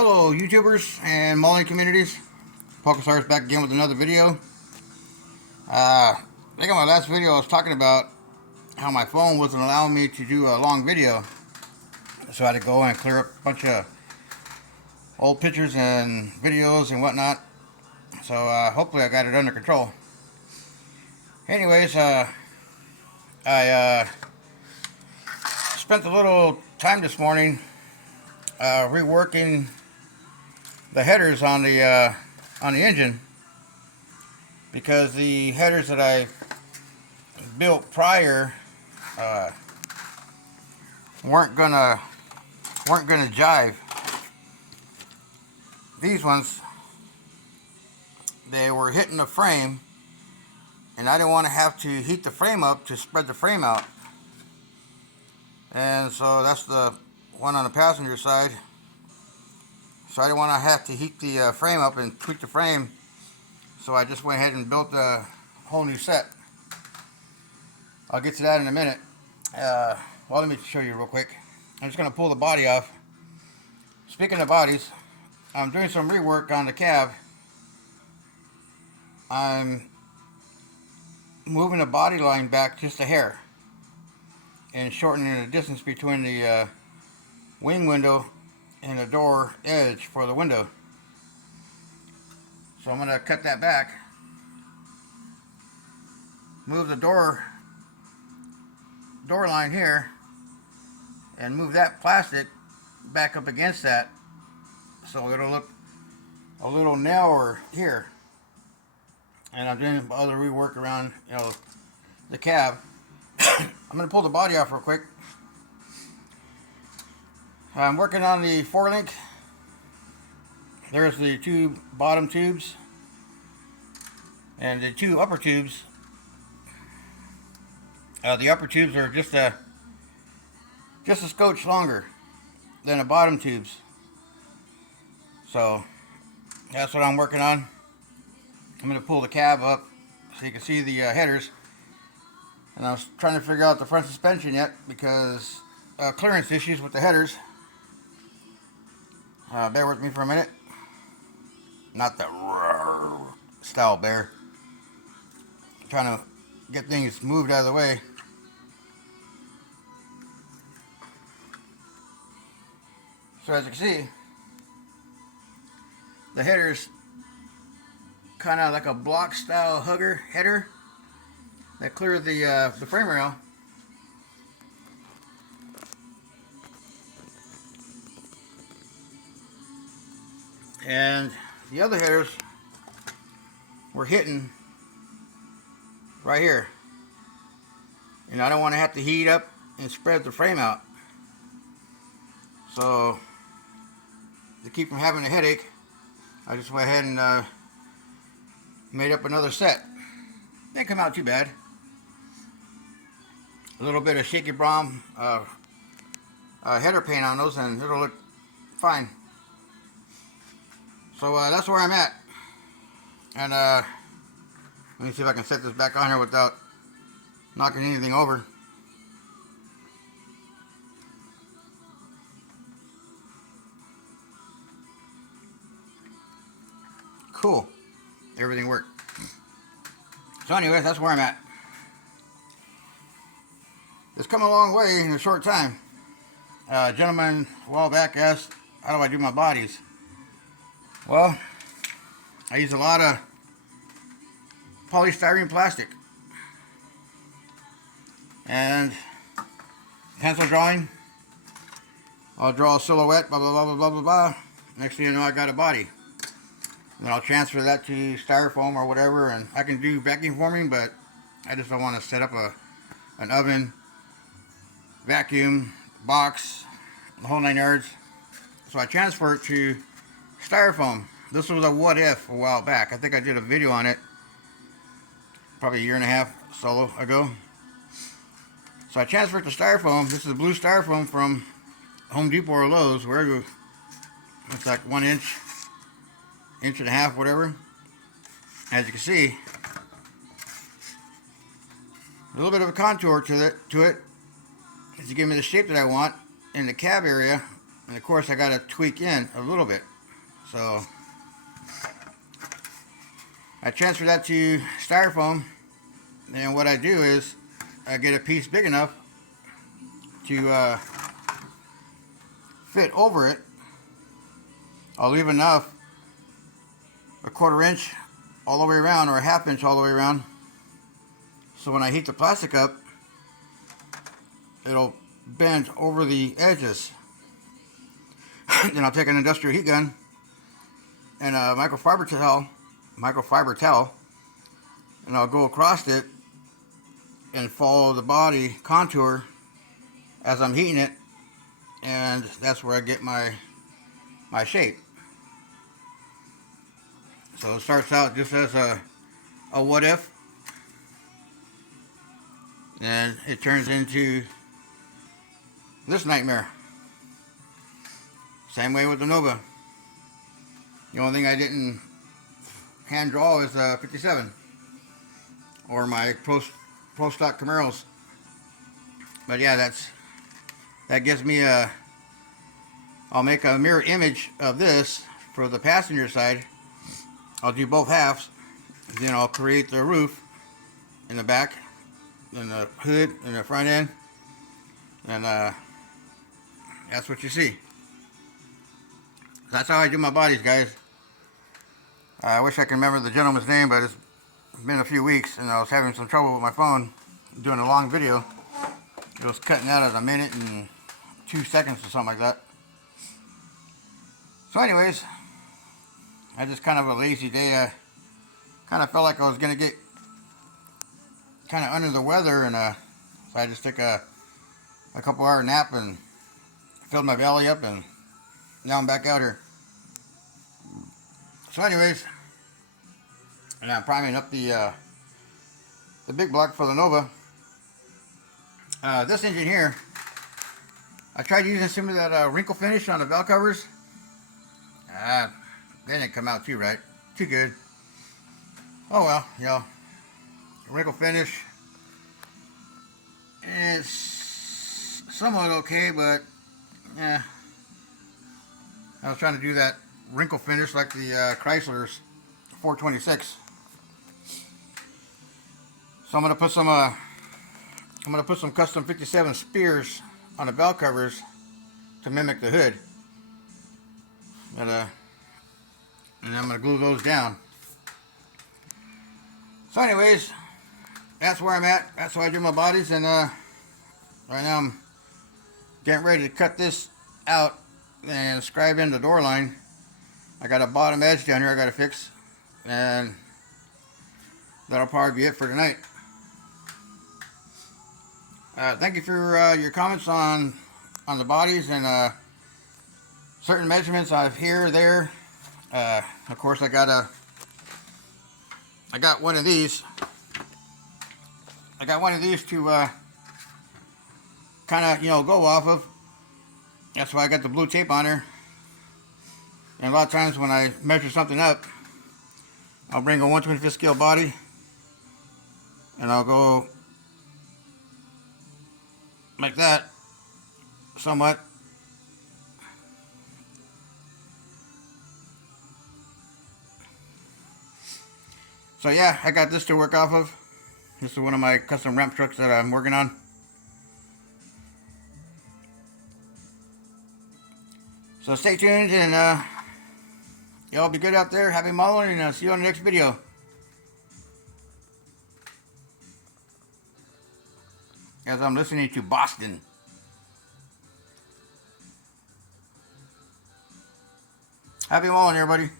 Hello YouTubers and mauling communities. PokeStar's back again with another video. I think on my last video I was talking about how my phone wasn't allowing me to do a long video. So I had to go and clear up a bunch of old pictures and videos and whatnot. So hopefully I got it under control. Anyways, I spent a little time this morning reworking the headers on the engine, because the headers that I built prior weren't gonna jive. These ones, they were hitting the frame, and I didn't want to have to heat the frame up to spread the frame out. And so that's the one on the passenger side. So I didn't want to have to heat the frame up and tweak the frame. So I just went ahead and built a whole new set. I'll get to that in a minute. Well, let me show you real quick. I'm just going to pull the body off. Speaking of bodies, I'm doing some rework on the cab. I'm moving the body line back just a hair and shortening the distance between the wing window and the door edge for the window. So I'm going to cut that back, move the door line here, and move that plastic back up against that, so it'll look a little narrower here. And I'm doing other rework around, the cab. I'm going to pull the body off real quick. I'm working on the 4-link. There's the two bottom tubes and the two upper tubes. The upper tubes are just a scotch longer than the bottom tubes. So that's what I'm working on. I'm going to pull the cab up so you can see the headers. And I was trying to figure out the front suspension yet, because clearance issues with the headers. Bear with me for a minute. Not the style bear. I'm trying to get things moved out of the way. So as you can see, the header's kind of like a block style header that clears the frame rail. And the other headers were hitting right here. And I don't want to have to heat up and spread the frame out. So to keep from having a headache, I just went ahead and made up another set. Didn't come out too bad. A little bit of shaky brom header paint on those, and it'll look fine. So that's where I'm at. And let me see if I can set this back on here without knocking anything over. Cool. Everything worked. So anyways, that's where I'm at. It's come a long way in a short time. A gentleman a while back asked, how do I do my bodies? Well, I use a lot of polystyrene plastic and pencil drawing. I'll draw a silhouette, blah blah blah blah blah blah blah. Next thing you know, I got a body. Then I'll transfer that to styrofoam or whatever, and I can do vacuum forming, but I just don't want to set up an oven, vacuum, box, the whole 9 yards. So I transfer it to styrofoam. This was a what if a while back. I think I did a video on it probably a year and a half solo ago. So I transferred to styrofoam. This is blue styrofoam from Home Depot or Lowe's, wherever. It's like 1 inch, inch and a half, whatever. As you can see, a little bit of a contour to it to give me the shape that I want in the cab area And of course I got to tweak in a little bit. So I transfer that to styrofoam, and what I do is I get a piece big enough to fit over it. I'll leave enough, a 1/4 inch all the way around, or a 1/2 inch all the way around, so when I heat the plastic up, it'll bend over the edges. Then I'll take an industrial heat gun and a microfiber towel, and I'll go across it and follow the body contour as I'm heating it, and that's where I get my shape. So it starts out just as a what if, and it turns into this nightmare. Same way with the Nova. The only thing I didn't hand draw is 57 or my pro stock Camaros. But yeah, that gives me I'll make a mirror image of this for the passenger side. I'll do both halves, then I'll create the roof in the back, and the hood in the front end, and that's what you see. That's how I do my bodies, guys. I wish I could remember the gentleman's name, but it's been a few weeks and I was having some trouble with my phone doing a long video. It was cutting out at 1 minute and 2 seconds or something like that. So anyways, I just kind of a lazy day. I kind of felt like I was going to get kind of under the weather, and so I just took a couple hour nap and filled my belly up, and now I'm back out here. So anyways, and I'm priming up the big block for the Nova. This engine here, I tried using some of that wrinkle finish on the valve covers. They didn't come out too right, too good. Oh well, you know, wrinkle finish is somewhat okay, but yeah, I was trying to do that wrinkle finish like the Chrysler's 426. So I'm gonna put some custom 57 spears on the valve covers to mimic the hood, and I'm gonna glue those down. So anyways, that's where I'm at. That's how I do my bodies, and right now I'm getting ready to cut this out and scribe in the door line. I got a bottom edge down here I gotta fix, and that'll probably be it for tonight. Thank you for your comments on the bodies and certain measurements I've here or there. Of course, I got one of these. I got one of these to kind of, you know, go off of. That's why I got the blue tape on there. And a lot of times when I measure something up, I'll bring a 1/25 scale body, and I'll go like that, somewhat. So yeah, I got this to work off of. This is one of my custom ramp trucks that I'm working on. So stay tuned, and y'all be good out there. Happy modeling, and I'll see you on the next video. As I'm listening to Boston. Happy modeling, everybody.